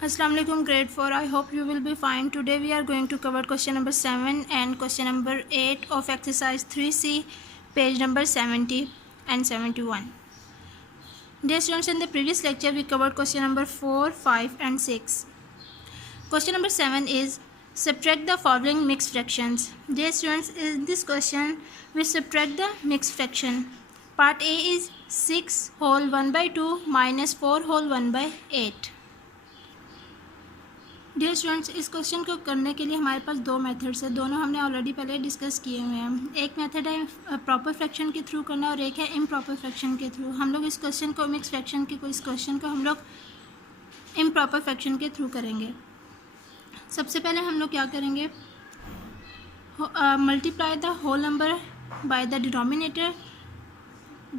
Assalamu alaikum grade 4. I hope you will be fine. Today we are going to cover question number 7 and question number 8 of exercise 3C, page number 70 and 71. Dear students, in the previous lecture we covered question number 4, 5 and 6. Question number 7 is subtract the following mixed fractions. Dear students, in this question we subtract the mixed fraction. Part A is 6 whole 1 by 2 minus 4 whole 1 by 8. Dear students, इस question को करने के लिए हमारे पास दो methods है। दोनों हमने ऑलरेडी पहले डिस्कस किए हुए हैं। एक मेथड है प्रॉपर फ्रैक्शन के थ्रू करना और एक है इम्प्रॉपर फ्रैक्शन के थ्रू। हम लोग इस क्वेश्चन को मिक्स फ्रैक्शन के इस क्वेश्चन को हम लोग इम्प्रॉपर फ्रैक्शन के थ्रू करेंगे। सबसे पहले हम लोग क्या करेंगे, multiply the whole number by the denominator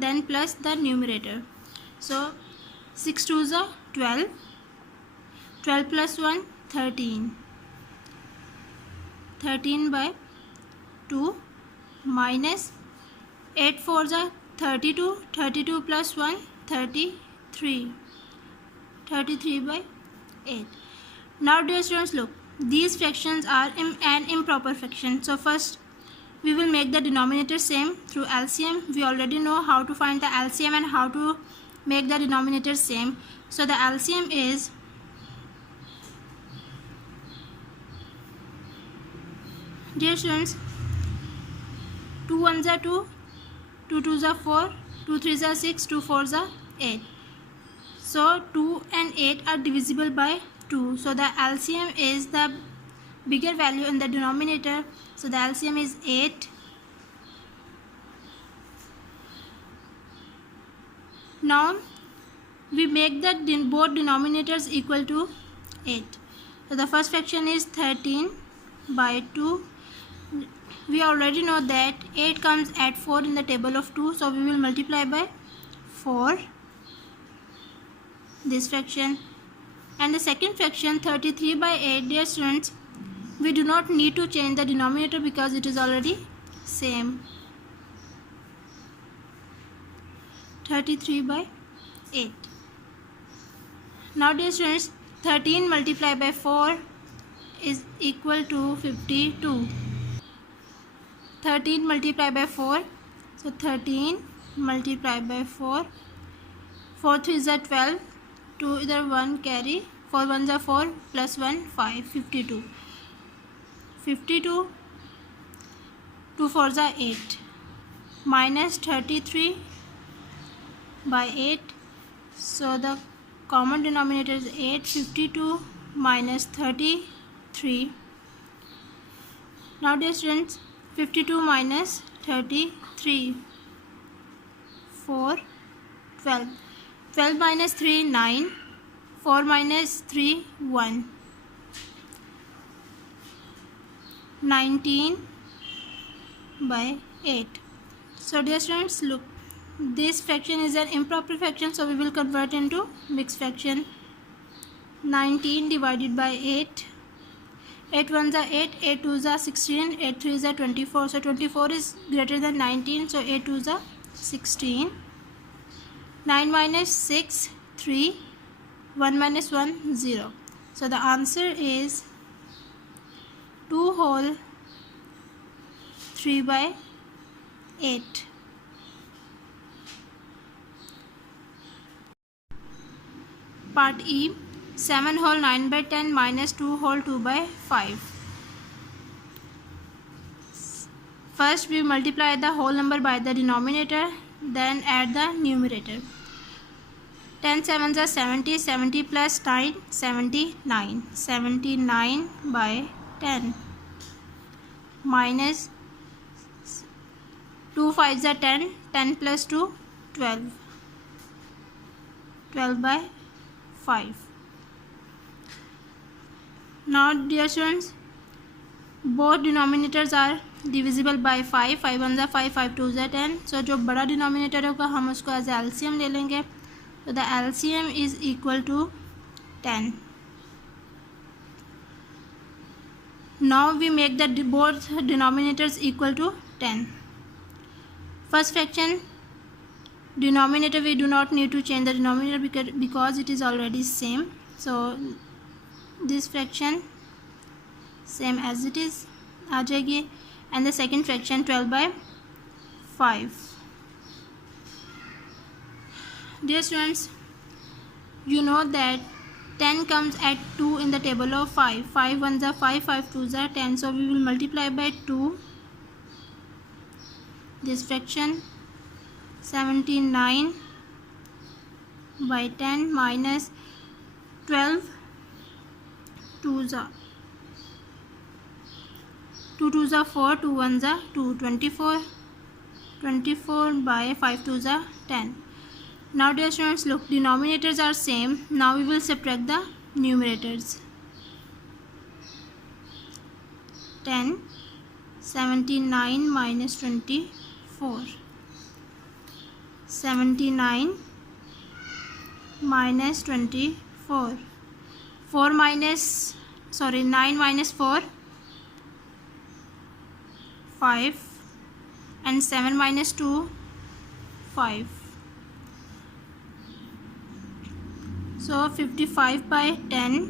then plus the numerator. So 6 2 ज़ा 12, 12 प्लस 1 13, 13 by 2 minus 8 4 ज़ा 32, 32 plus 1 33, 33 by 8. Now dear students, look, these fractions are an improper fraction. So first we will make the denominator same through LCM. We already know how to find the LCM and how to make the denominator same. So the LCM is dear students, 2 1 ज़ा 2, 2 2 ज़ा 4, 2 3 ज़ा 6, 2 4 ज़ा 8. So 2 and 8 are divisible by 2. So the LCM is the bigger value in the denominator. So the LCM is 8. Now we make the both denominators equal to 8. So the first fraction is 13 by 2. We already know that 8 comes at 4 in the table of 2, so we will multiply by 4 this fraction. And the second fraction 33 by 8, dear students, we do not need to change the denominator because it is already same. 33 by 8. Now dear students, 13 multiplied by 4 is equal to 52. 13 multiplied by 4, so 13 multiplied by 4, 4 3 is 12, 2 इधर 1 carry, 4 1 is 4 plus 1 5, 52, 52, 2 4 is 8, minus 33 by 8, so the common denominator is 8, 52 minus 33. Now dear students, 52 minus 33, 4, 12, 12 minus 3 9, 4 minus 3 1, 19 by 8. So dear students, look, this fraction is an improper fraction, so we will convert into mixed fraction. 19 divided by 8, 8 1 ज़ा 8, 8 2 ज़ा 16, 8 3 ज़ा 24. So 24 is greater than 19, so 8 2 ज़ा 16. 9 minus 6 3, 1 minus 1 0. So the answer is 2 whole 3 by 8. Part E, 7 whole 9 by 10 minus 2 whole 2 by 5. First we multiply the whole number by the denominator, then add the numerator. 10 7 is 70, 70 plus 9, 79, 79 by 10, minus 2 5 is 10, 10 plus 2 12, 12 by 5. Now dear students, both denominators are divisible by 5, 5 1 is 5, 5 2 is 10. So जो बड़ा denominator होगा हम उसको as LCM ले लेंगे. So the LCM is equal to 10. Now we make the both denominators equal to 10. First fraction denominator, we do not need to change the denominator because it is already same. So this fraction same as it is आ जाएगी, and the second fraction 12/5. Dear students, you know that 10 comes at 2 in the table of 5. 5 ones are 5, 5 twos are 10. So we will multiply by 2 this fraction. 79 by 10 minus 12 twos are 2 twos are 4, 2 ones are 2, 24. 24 by 5 twos are 10. Now dear students, look, denominators are same. Now we will subtract the numerators. 10, 79 minus 24. 79 minus 24. 9 minus 4, 5, and 7 minus 2, 5. So 55 by 10.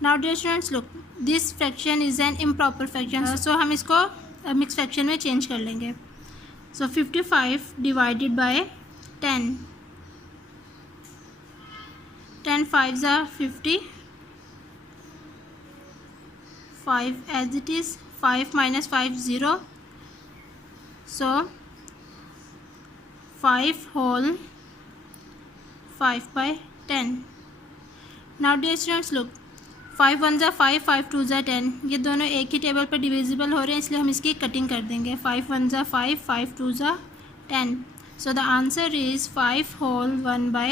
Now dear students, look, this fraction is an improper fraction. So हम इसको mix fraction में change कर लेंगे. So 55 divided by 10. 10 5s are 50. 5 as it is. 5 minus 5 0. So 5 whole 5 by 10. Now dear students, look, 5 ones are 5, 5 twos are 10. ये दोनों एक ही table पर divisible हो रहे हैं, इसलिए हम इसकी कटिंग कर देंगे. 5 ones are 5, 5 twos are 10. So the answer is 5 whole 1 by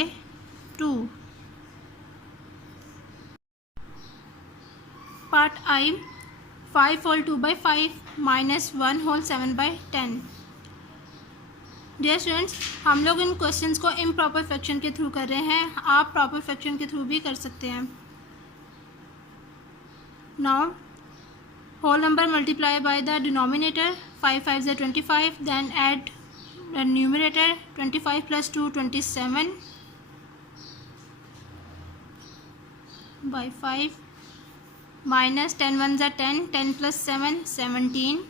2. Part I, 5 whole 2 by 5 minus 1 whole 7 by 10. Dear students, हम लोग इन क्वेश्चंस को इम्प्रॉपर फ्रैक्शन के थ्रू कर रहे हैं. आप प्रॉपर फ्रैक्शन के थ्रू भी कर सकते हैं. Now whole number multiply by the denominator. 5 5 is 25. Then add the numerator. 25 plus 2 27 by 5 minus 10 ones are 10. 10 plus 7 17.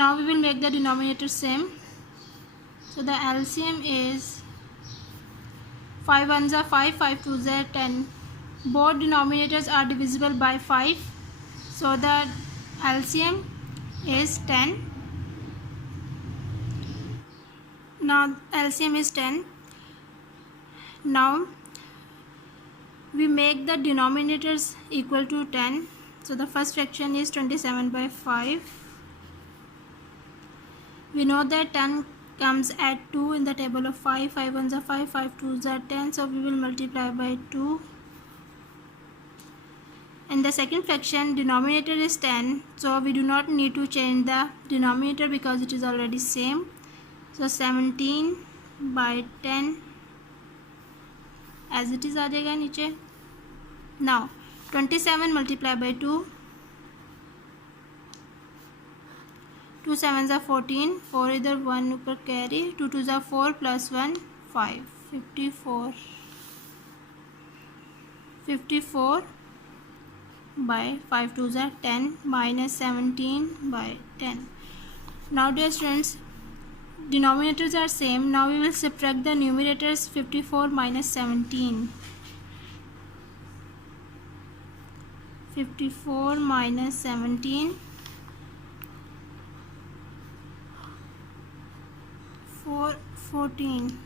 Now we will make the denominator same. So the LCM is 5 ones are 5, 5 twos are 10. Both denominators are divisible by 5. So the LCM is 10. Now LCM is 10. Now we make the denominators equal to 10. So the first fraction is 27 by 5. We know that 10 comes at 2 in the table of 5. 5 ones are 5, 5 twos are 10. So we will multiply by 2. In the second fraction, denominator is 10. So we do not need to change the denominator because it is already same. So 17 by 10 as it is आ जाएगा नीचे. Now 27 multiply by 2. 2 sevens are 14. 4 इधर 1 ऊपर carry. 2 twos are 4 plus 1 5. 54. 54 by 5 twos are 10 minus 17 by 10. Now dear students, denominators are same. Now we will subtract the numerators. 54 minus 17. 54 minus 17. 14.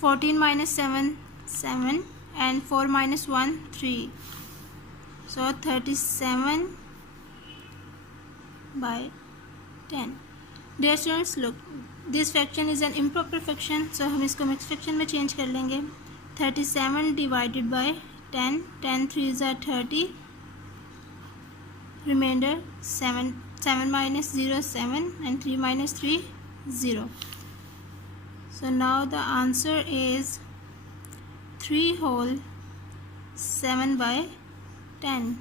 14 minus 7 7, and 4 minus 1 3. So 37 by 10. Dear students, look, this fraction is an improper fraction. So हम इसको mixed fraction में change कर लेंगे. 37 divided by 10. 10 3s are 30. Remainder 7. 7 minus 0 7, and 3 minus 3 0. So now the answer is 3 whole 7 by 10.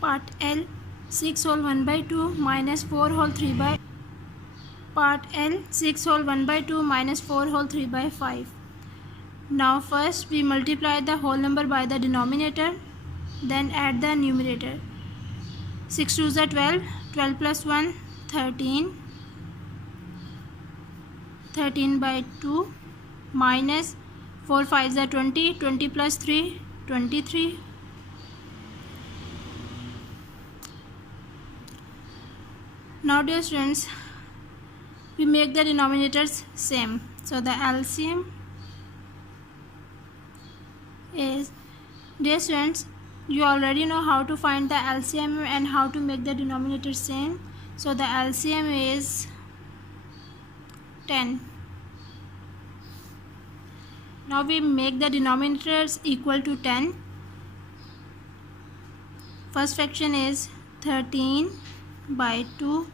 Part L, 6 whole 1 by 2 minus 4 whole 3 by part L, 6 whole 1 by 2 minus 4 whole 3 by 5. Now first we multiply the whole number by the denominator, then add the numerator. 6 2s are 12, 12 plus 1 13, 13 by 2 minus 4 5s are 20, 20 plus 3 23. Now dear students, we make the denominators same. So the LCM is, dear students, you already know how to find the LCM and how to make the denominator same. So the LCM is 10. Now we make the denominators equal to 10. First fraction is 13 by 2.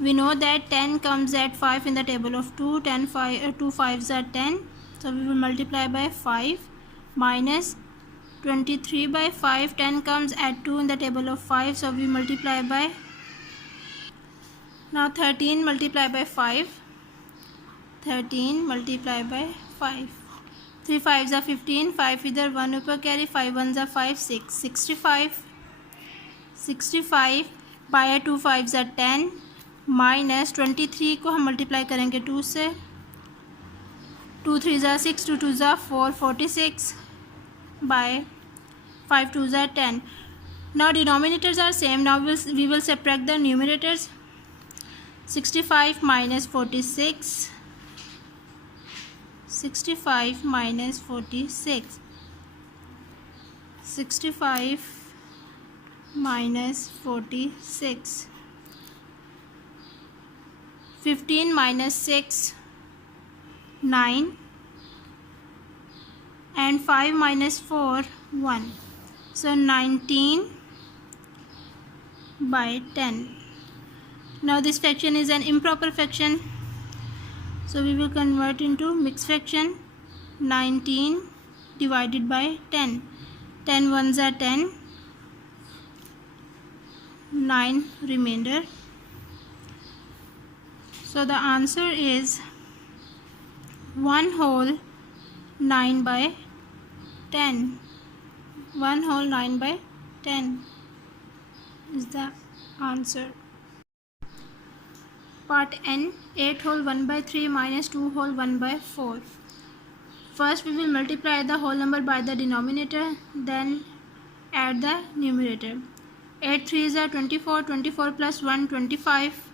We know that 10 comes at 5 in the table of 2. 2 5s are 10. So we will multiply by 5 minus 23 by 5. 10 comes at 2 in the table of 5. So we multiply by, now 13 multiply by 5. 13 multiply by 5. 3 5s are 15. 5 इधर 1 ऊपर carry. 5 1s are 5 6. 65. 65 by 2 5s are 10 minus 23 को हम multiply करेंगे 2 से. 2 3s are 6, 2 2s are 4, 46 by 5 2s are 10. Now denominators are same. Now we will subtract the numerators. 65 minus 46. 65 minus 46. 65 minus 46. 15 minus 6, 9, and 5 minus 4, 1. So 19 by 10. Now this fraction is an improper fraction, so we will convert into mixed fraction. 19 divided by 10. 10 ones are 10, 9 remainder. So the answer is 1 whole 9 by 10. 1 whole 9 by 10 is the answer. Part N, 8 whole 1 by 3 minus 2 whole 1 by 4. First we will multiply the whole number by the denominator, then add the numerator. 8 3s are 24, 24 plus 1 25.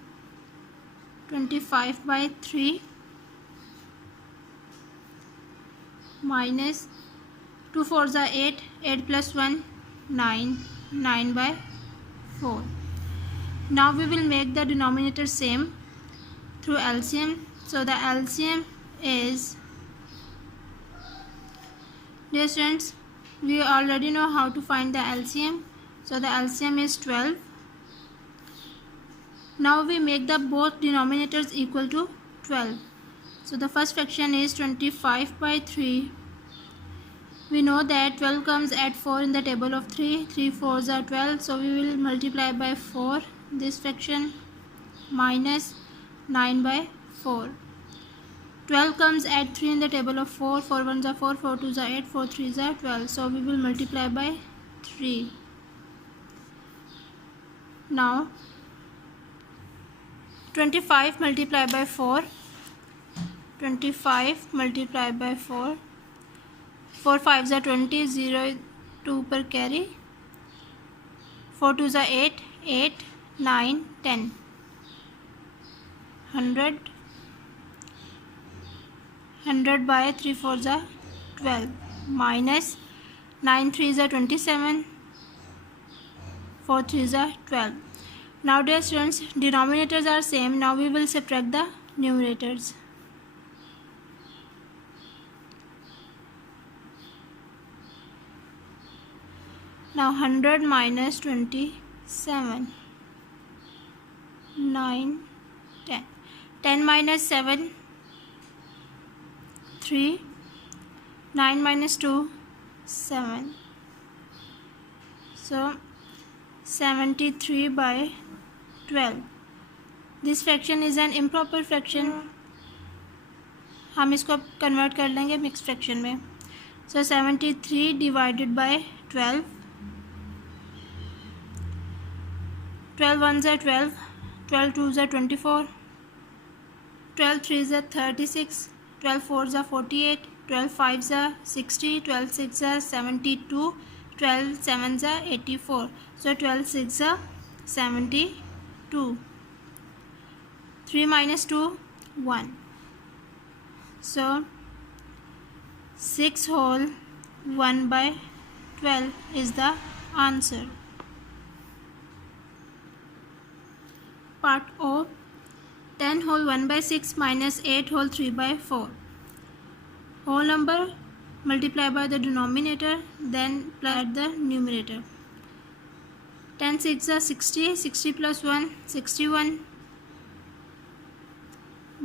25 by 3 minus 2 4s are 8, 8 plus 1 9, 9 by 4. Now we will make the denominator same through LCM. So the LCM is, dear students, we already know how to find the LCM. So the LCM is 12. Now we make the both denominators equal to 12. So the first fraction is 25 by 3. We know that 12 comes at 4 in the table of 3. 3 4s are 12. So we will multiply by 4 this fraction minus 9 by 4. 12 comes at 3 in the table of 4. 4 1s are 4, 4 2s are 8, 4 3s are 12. So we will multiply by 3. Now 25 multiplied by 4. 25 multiplied by 4. 4 5s are 20, 0 2 per carry. 4 2s are 8, 8 9 10. 100. 100 by 3 4s are 12 minus 9 3s are 27. 4 3s are 12. Now dear students, denominators are same. Now we will subtract the numerators. Now 100 minus 27. 9 10. 10 minus 7 3. 9 minus 2 7. So 73/12. This fraction is an improper fraction. हम इसको convert कर लेंगे mix fraction में. सो 73 divided by 12. 12 1s are 12, 12 2s are 24, 12 3s are 36, 12 4s are 48, 12 5s are 60, 12 6s are 72, 12 7s are 84. So 12 6s are 72. 3 minus 2 1. So 6 whole 1/12 is the answer. Part O. 10 whole 1/6 minus 8 whole 3/4. Whole number multiply by the denominator, then add the numerator. 10 6 are 60, 60 plus 1 61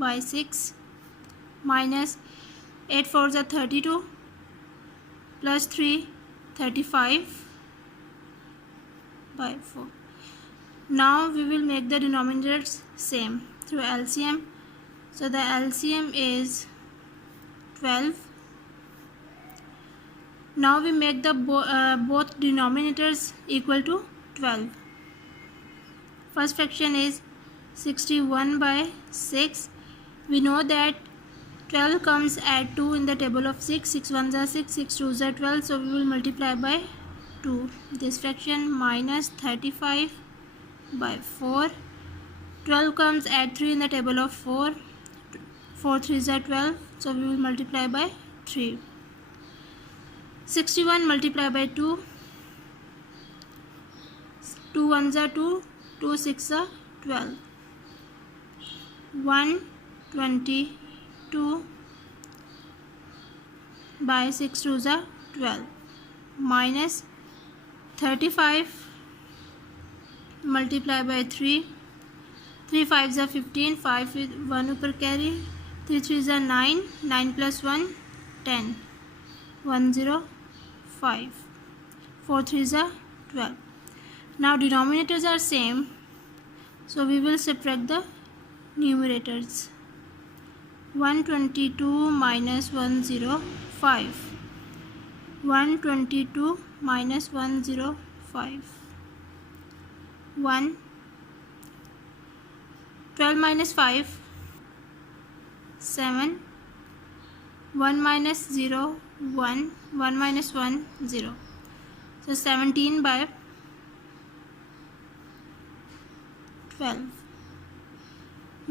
by 6 minus 8 4s are 32 plus 3 35 by 4. Now we will make the denominators same through LCM. So the LCM is 12. Now we make the both denominators equal to 12. First fraction is 61/6. We know that 12 comes at 2 in the table of 6. 6 1s are 6, 6 2s are 12. So we will multiply by 2. This fraction minus 35/4. 12 comes at 3 in the table of 4. 4 3s are 12. So we will multiply by 3. 61 multiply by 2. 2 1s are 2. 2 6 are 12. 122 by 6 2s are 12 minus 35 multiply by 3. 3 5s are 15. 5 with 1 ऊपर carry. 3 3s are 9. 9 plus 1 10. 105. 4 3s are 12. Now denominators are same, so we will subtract the numerators. 122 minus 105. 122 minus 105. 1. 12 minus 5 7. 1 minus 0 1. 1 minus 1 0. So 17/12.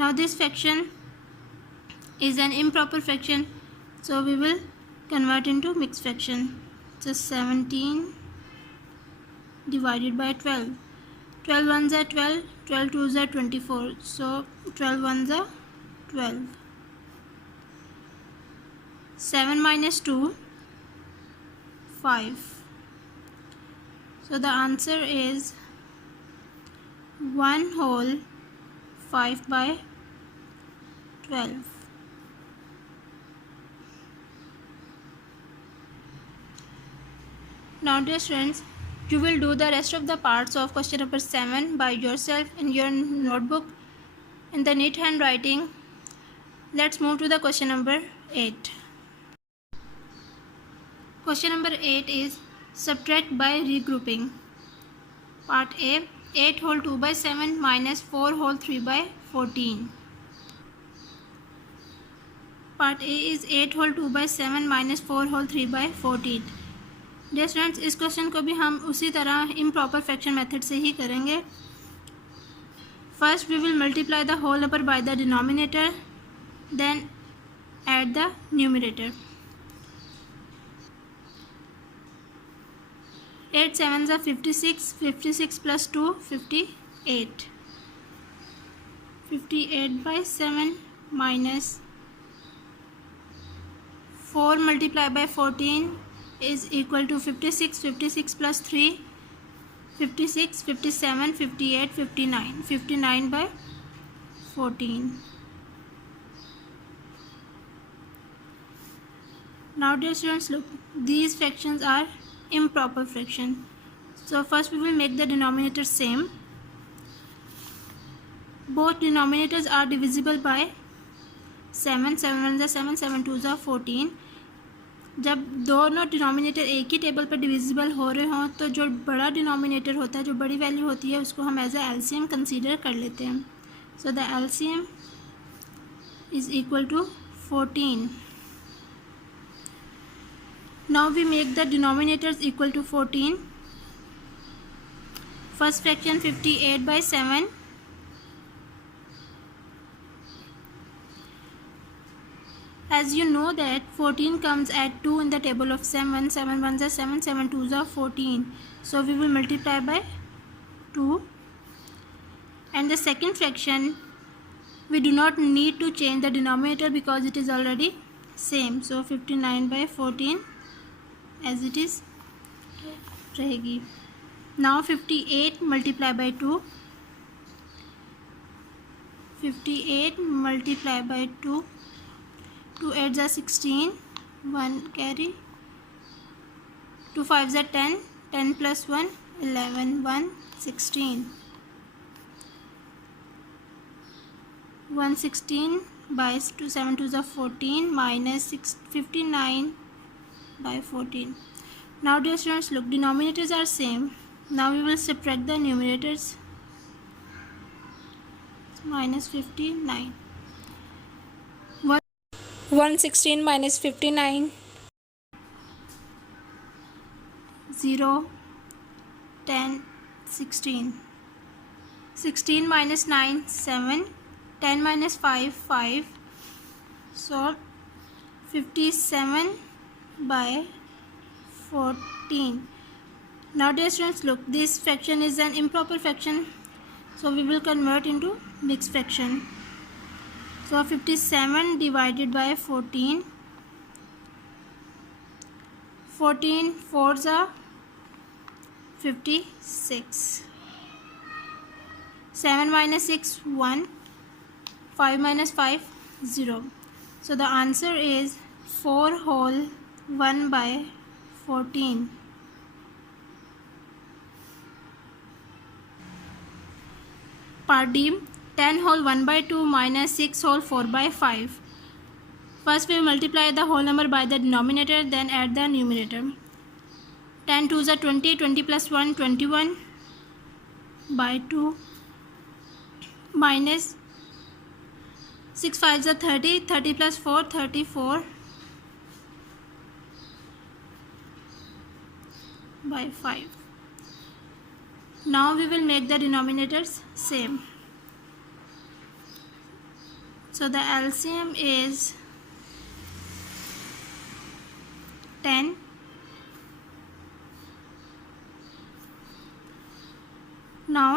Now this fraction is an improper fraction, so we will convert into mixed fraction. So 17 divided by 12. 12 1s are 12, 12 2s are 24. So 12 1s are 12. 7 minus 2 5. So the answer is 1 whole 5/12. Now dear students, you will do the rest of the parts of question number 7 by yourself in your notebook in the neat handwriting. Let's move to the question number 8. Question number 8 is subtract by regrouping. Part A. 8 whole 2/7 minus 4 whole 3/14. Part A is 8 whole 2/7 minus 4 whole 3/14. Dear students, इस question को भी हम उसी तरह improper fraction method से ही करेंगे. First we will multiply the whole number by the denominator, then add the numerator. 8 7s are 56. 56 plus 2 58. 58/7 minus 4 multiplied by 14 is equal to 56. 56 plus 3 56. 57 58 59. 59/14. Now dear students, look, these fractions are improper fraction, So first we will make the denominator same. Both denominators are divisible by 7. 7 1 7, 7 2 14. जब दोनों denominator एक ही table पर divisible हो रहे हों तो जो बड़ा डिनोमिनेटर होता है, जो बड़ी वैल्यू होती है, उसको हम एज ए एलसीएम कंसीडर कर लेते हैं. So the LCM is equal to 14. Now we make the denominators equal to 14. First fraction 58/7. As you know that 14 comes at 2 in the table of 7. 7 1s are 7, 7 2s are 14. So we will multiply by 2. And the second fraction, we do not need to change the denominator because it is already same. So 59/14 as it is रहेगी. Now 58 multiply by 2. 58 multiply by 2. 2 8s are 16, 1 carry, 2 5s are 10, 10 plus 1 11, 1 16. 116 by 2 7 2s are 14 minus 59/14. Now dear students, look, denominators are same. Now we will subtract the numerators. Minus 59. 116 minus 59. 0 10 16. 16 minus 9 7. 10 minus 5 5. So 57/14. Now dear students, look, this fraction is an improper fraction, so we will convert into mixed fraction. So 57 divided by 14. 14 4s are 56. 7 minus 6 1. 5 minus 5 0. So the answer is 4 whole 1/14. Part D. 10 whole 1/2 minus 6 whole 4/5. First we multiply the whole number by the denominator, then add the numerator. 10 2s are 20, 20 plus 1 21/2 minus 6 5s are 30, 30 plus 4 34/5. Now we will make the denominators same. So the LCM is 10. Now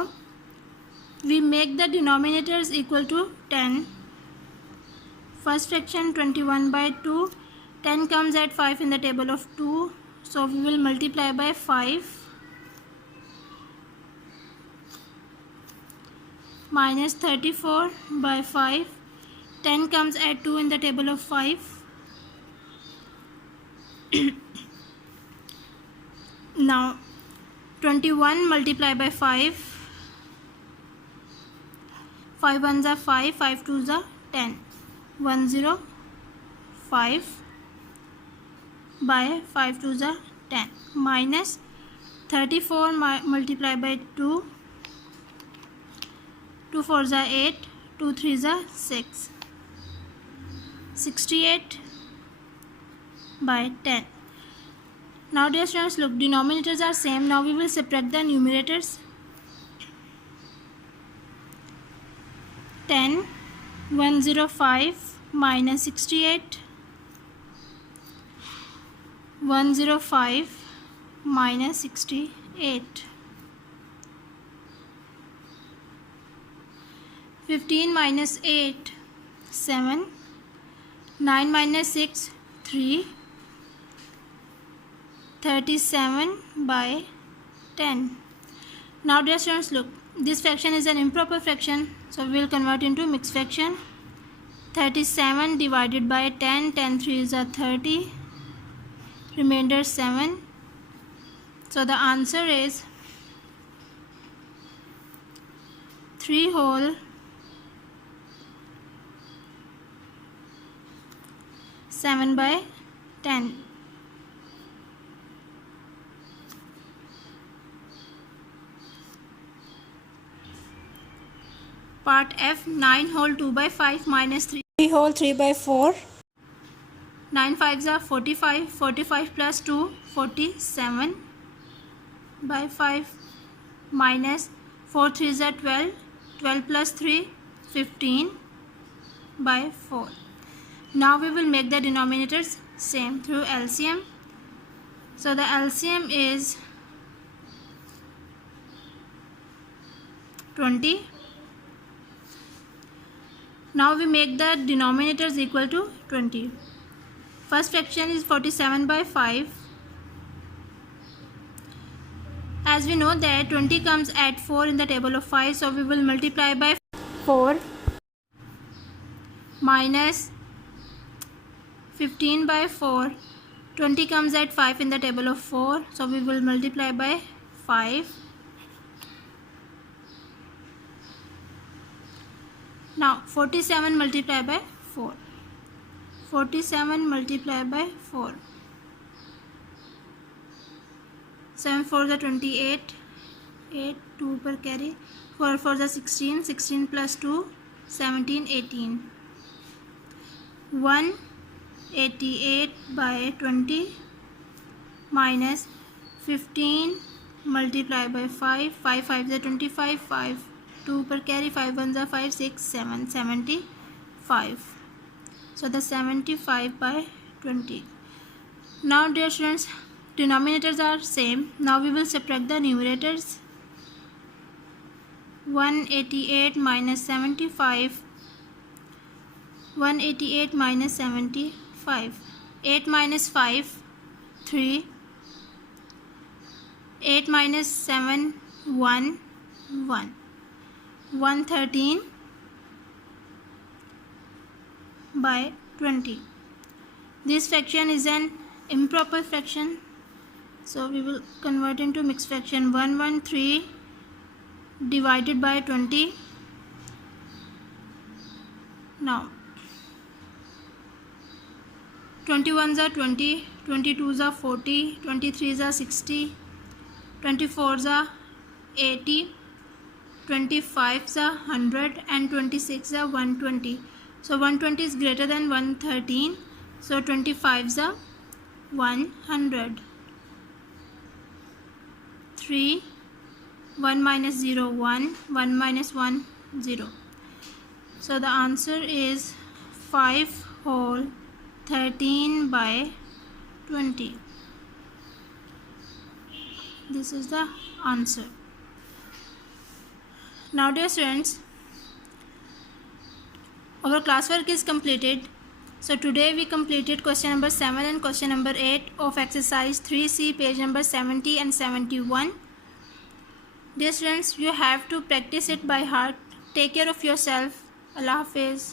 we make the denominators equal to 10. First fraction 21/2. 10 comes at 5 in the table of 2. So we will multiply by 5. Minus 34/5. 10 comes at 2 in the table of 5. Now 21 multiply by 5. 5 1s are 5, 5 2s are 10. 105 by 5 2s are 10. Minus 34 multiply by 2. 2 4s are 8. 2 3s are 6. 68/10. Now dear students, look, denominators are same. Now we will subtract the numerators. 10 105 minus 68. 105 minus 68. 15 minus 8 7. 9 minus 6 3. 37/10. Now dear students, look, this fraction is an improper fraction, so we will convert into mixed fraction. 37 divided by 10. 10 3s are 30. Remainder 7. So the answer is 3 whole 7/10. Part F, 9 whole 2/5 minus 3 whole 3/4. 9 5s are 45. 45 plus 2, 47/5 minus 4 3s are 12. 12 plus 3, 15/4. Now we will make the denominators same through LCM. So the LCM is 20. Now we make the denominators equal to 20. First fraction is 47/5. As we know that 20 comes at 4 in the table of 5, so we will multiply by 4 minus 15/4. 20 comes at 5 in the table of 4, so we will multiply by 5. Now 47 multiplied by 4. 47 multiplied by 4. 7 4 is 28. 8 2 per carry. 4 4 is 16. 16 plus 2, 17 18. 188/20 minus 15 multiplied by 5. 5 5 is 25. 5 2 per carry. 5 1s are 5 6 7 75. So the 75/20. Now dear students, denominators are same. Now we will subtract the numerators. 188 minus 75. 188 minus 75. 8 minus 5, 3. 8 minus 7, 1. 1. 113/20. This fraction is an improper fraction, so we will convert into mixed fraction. 113 divided by 20. Now 21s are 20, 22s are 40, 23s are 60, 24s are 80, 25s are 100, and 26s are 120. So 120 is greater than 113, so 25s are 100. 3 1 minus 0 1, 1 minus 1 0. So the answer is 5 whole 13/20. This is the answer. Now dear students, our classwork is completed. So today we completed question number 7 and question number 8 of exercise 3C, page number 70 and 71. Dear students, you have to practice it by heart. Take care of yourself. Allah Hafiz.